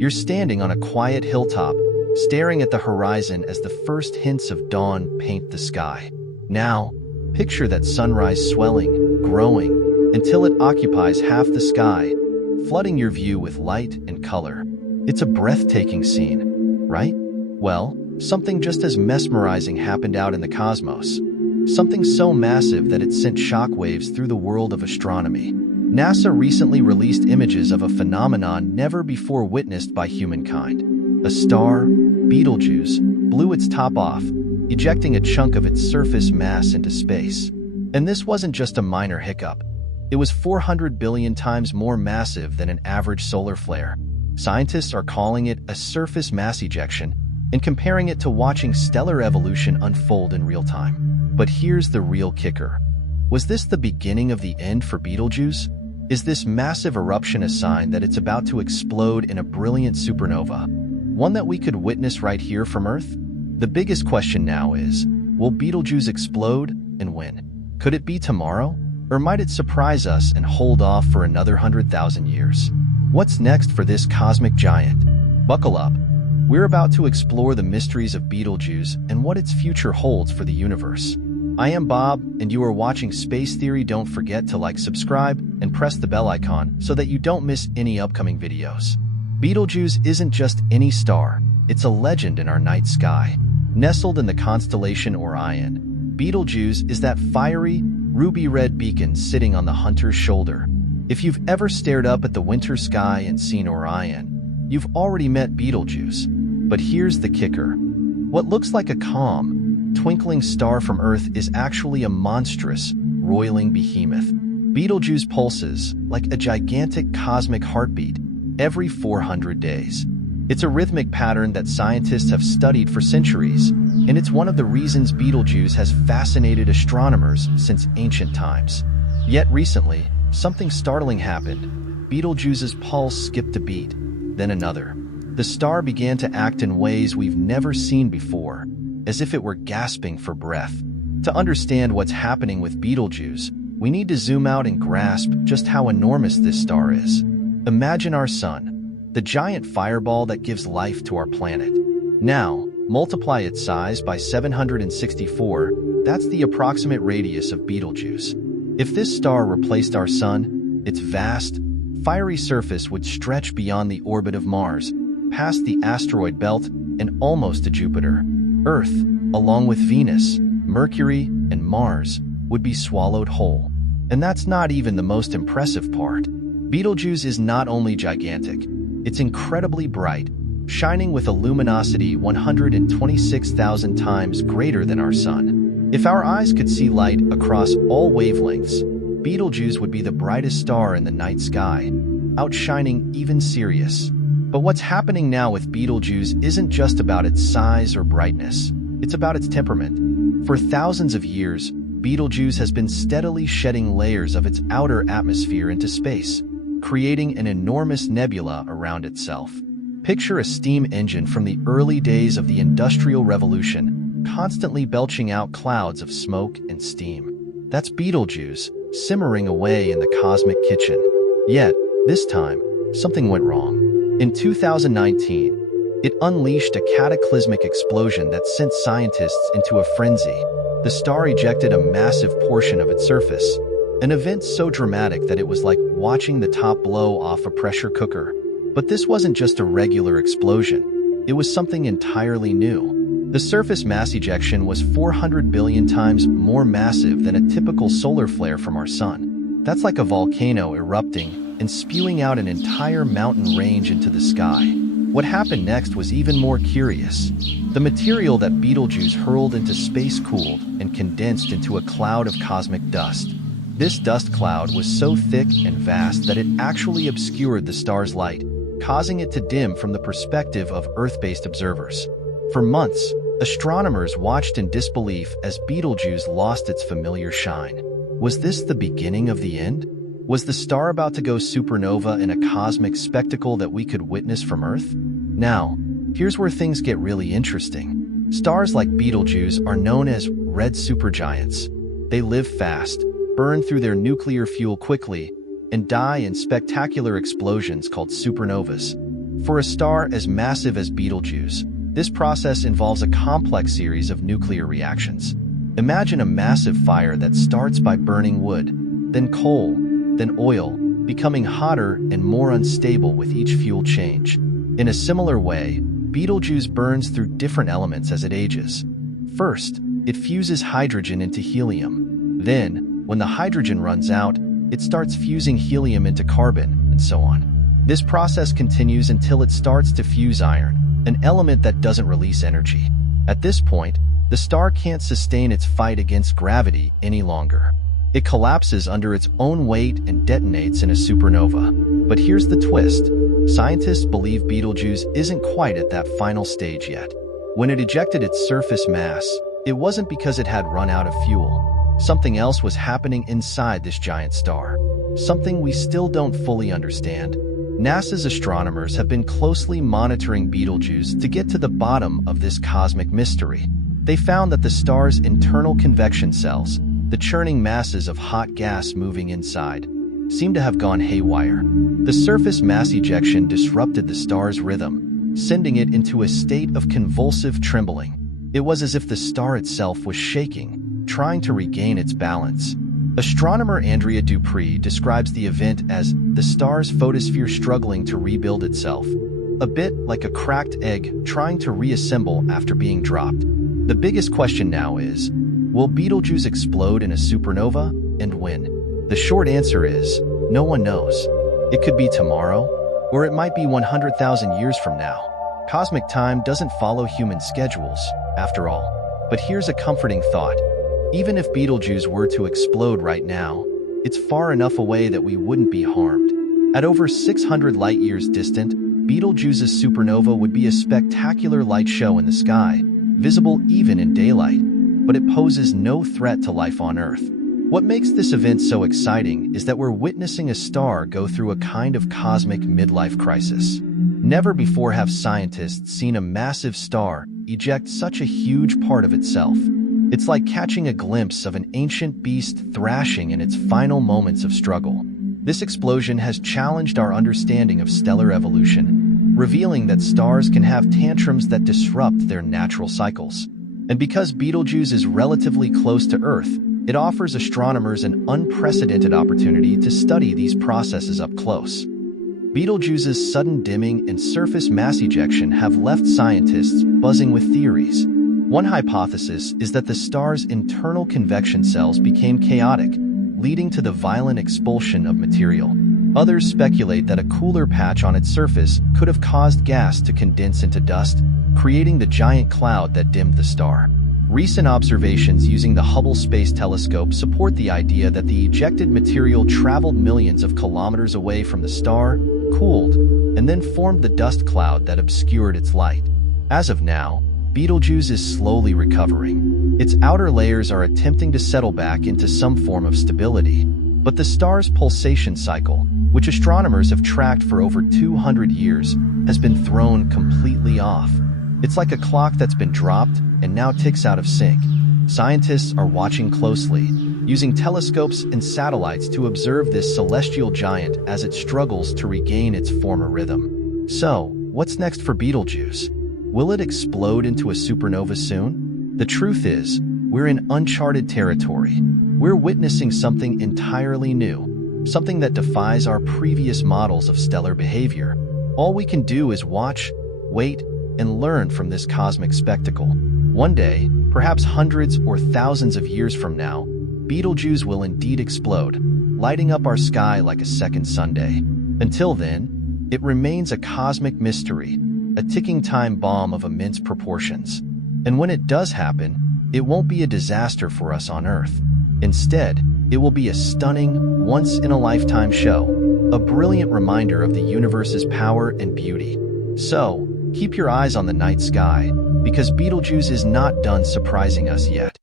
You're standing on a quiet hilltop, staring at the horizon as the first hints of dawn paint the sky. Now, picture that sunrise swelling, growing, until it occupies half the sky, flooding your view with light and color. It's a breathtaking scene, right? Well, something just as mesmerizing happened out in the cosmos. Something so massive that it sent shockwaves through the world of astronomy. NASA recently released images of a phenomenon never before witnessed by humankind. A star, Betelgeuse, blew its top off, ejecting a chunk of its surface mass into space. And this wasn't just a minor hiccup. It was 400 billion times more massive than an average solar flare. Scientists are calling it a surface mass ejection and comparing it to watching stellar evolution unfold in real time. But here's the real kicker. Was this the beginning of the end for Betelgeuse? Is this massive eruption a sign that it's about to explode in a brilliant supernova? One that we could witness right here from Earth? The biggest question now is, will Betelgeuse explode, and when? Could it be tomorrow? Or might it surprise us and hold off for another 100,000 years? What's next for this cosmic giant? Buckle up. We're about to explore the mysteries of Betelgeuse and what its future holds for the universe. I am Bob, and you are watching Space Theory. Don't forget to like, subscribe, and press the bell icon so that you don't miss any upcoming videos. Betelgeuse isn't just any star, it's a legend in our night sky. Nestled in the constellation Orion, Betelgeuse is that fiery, ruby-red beacon sitting on the hunter's shoulder. If you've ever stared up at the winter sky and seen Orion, you've already met Betelgeuse. But here's the kicker. What looks like a calm, twinkling star from Earth is actually a monstrous, roiling behemoth. Betelgeuse pulses like a gigantic cosmic heartbeat every 400 days. It's a rhythmic pattern that scientists have studied for centuries, and it's one of the reasons Betelgeuse has fascinated astronomers since ancient times. Yet recently, something startling happened. Betelgeuse's pulse skipped a beat, then another. The star began to act in ways we've never seen before, as if it were gasping for breath. To understand what's happening with Betelgeuse, we need to zoom out and grasp just how enormous this star is. Imagine our sun, the giant fireball that gives life to our planet. Now, multiply its size by 764, that's the approximate radius of Betelgeuse. If this star replaced our sun, its vast, fiery surface would stretch beyond the orbit of Mars, past the asteroid belt, and almost to Jupiter. Earth, along with Venus, Mercury, and Mars, would be swallowed whole. And that's not even the most impressive part. Betelgeuse is not only gigantic, it's incredibly bright, shining with a luminosity 126,000 times greater than our sun. If our eyes could see light across all wavelengths, Betelgeuse would be the brightest star in the night sky, outshining even Sirius. But what's happening now with Betelgeuse isn't just about its size or brightness, it's about its temperament. For thousands of years, Betelgeuse has been steadily shedding layers of its outer atmosphere into space, creating an enormous nebula around itself. Picture a steam engine from the early days of the Industrial Revolution, constantly belching out clouds of smoke and steam. That's Betelgeuse, simmering away in the cosmic kitchen. Yet, this time, something went wrong. In 2019, it unleashed a cataclysmic explosion that sent scientists into a frenzy. The star ejected a massive portion of its surface, an event so dramatic that it was like watching the top blow off a pressure cooker. But this wasn't just a regular explosion. It was something entirely new. The surface mass ejection was 400 billion times more massive than a typical solar flare from our sun. That's like a volcano erupting and spewing out an entire mountain range into the sky. What happened next was even more curious. The material that Betelgeuse hurled into space cooled and condensed into a cloud of cosmic dust. This dust cloud was so thick and vast that it actually obscured the star's light, causing it to dim from the perspective of Earth-based observers. For months, astronomers watched in disbelief as Betelgeuse lost its familiar shine. Was this the beginning of the end? Was the star about to go supernova in a cosmic spectacle that we could witness from Earth? Now, here's where things get really interesting. Stars like Betelgeuse are known as red supergiants. They live fast, burn through their nuclear fuel quickly, and die in spectacular explosions called supernovas. For a star as massive as Betelgeuse, this process involves a complex series of nuclear reactions. Imagine a massive fire that starts by burning wood, then coal, then oil, becoming hotter and more unstable with each fuel change. In a similar way, Betelgeuse burns through different elements as it ages. First, it fuses hydrogen into helium. Then, when the hydrogen runs out, it starts fusing helium into carbon, and so on. This process continues until it starts to fuse iron, an element that doesn't release energy. At this point, the star can't sustain its fight against gravity any longer. It collapses under its own weight and detonates in a supernova. But here's the twist. Scientists believe Betelgeuse isn't quite at that final stage yet. When it ejected its surface mass, it wasn't because it had run out of fuel. Something else was happening inside this giant star. Something we still don't fully understand. NASA's astronomers have been closely monitoring Betelgeuse to get to the bottom of this cosmic mystery. They found that the star's internal convection cells, the churning masses of hot gas moving inside, seem to have gone haywire. The surface mass ejection disrupted the star's rhythm, sending it into a state of convulsive trembling. It was as if the star itself was shaking, trying to regain its balance. Astronomer Andrea Dupree describes the event as the star's photosphere struggling to rebuild itself, a bit like a cracked egg trying to reassemble after being dropped. The biggest question now is, will Betelgeuse explode in a supernova, and when? The short answer is, no one knows. It could be tomorrow, or it might be 100,000 years from now. Cosmic time doesn't follow human schedules, after all. But here's a comforting thought. Even if Betelgeuse were to explode right now, it's far enough away that we wouldn't be harmed. At over 600 light-years distant, Betelgeuse's supernova would be a spectacular light show in the sky, visible even in daylight, but it poses no threat to life on Earth. What makes this event so exciting is that we're witnessing a star go through a kind of cosmic midlife crisis. Never before have scientists seen a massive star eject such a huge part of itself. It's like catching a glimpse of an ancient beast thrashing in its final moments of struggle. This explosion has challenged our understanding of stellar evolution, revealing that stars can have tantrums that disrupt their natural cycles. And because Betelgeuse is relatively close to Earth, it offers astronomers an unprecedented opportunity to study these processes up close. Betelgeuse's sudden dimming and surface mass ejection have left scientists buzzing with theories. One hypothesis is that the star's internal convection cells became chaotic, leading to the violent expulsion of material. Others speculate that a cooler patch on its surface could have caused gas to condense into dust, creating the giant cloud that dimmed the star. Recent observations using the Hubble Space Telescope support the idea that the ejected material traveled millions of kilometers away from the star, cooled, and then formed the dust cloud that obscured its light. As of now, Betelgeuse is slowly recovering. Its outer layers are attempting to settle back into some form of stability. But the star's pulsation cycle, which astronomers have tracked for over 200 years, has been thrown completely off. It's like a clock that's been dropped and now ticks out of sync. Scientists are watching closely, using telescopes and satellites to observe this celestial giant as it struggles to regain its former rhythm. So, what's next for Betelgeuse? Will it explode into a supernova soon? The truth is, we're in uncharted territory. We're witnessing something entirely new, something that defies our previous models of stellar behavior. All we can do is watch, wait, and learn from this cosmic spectacle. One day, perhaps hundreds or thousands of years from now, Betelgeuse will indeed explode, lighting up our sky like a second Sunday. Until then, it remains a cosmic mystery, a ticking time bomb of immense proportions. And when it does happen, it won't be a disaster for us on Earth. Instead, it will be a stunning, once-in-a-lifetime show, a brilliant reminder of the universe's power and beauty. So, keep your eyes on the night sky, because Betelgeuse is not done surprising us yet.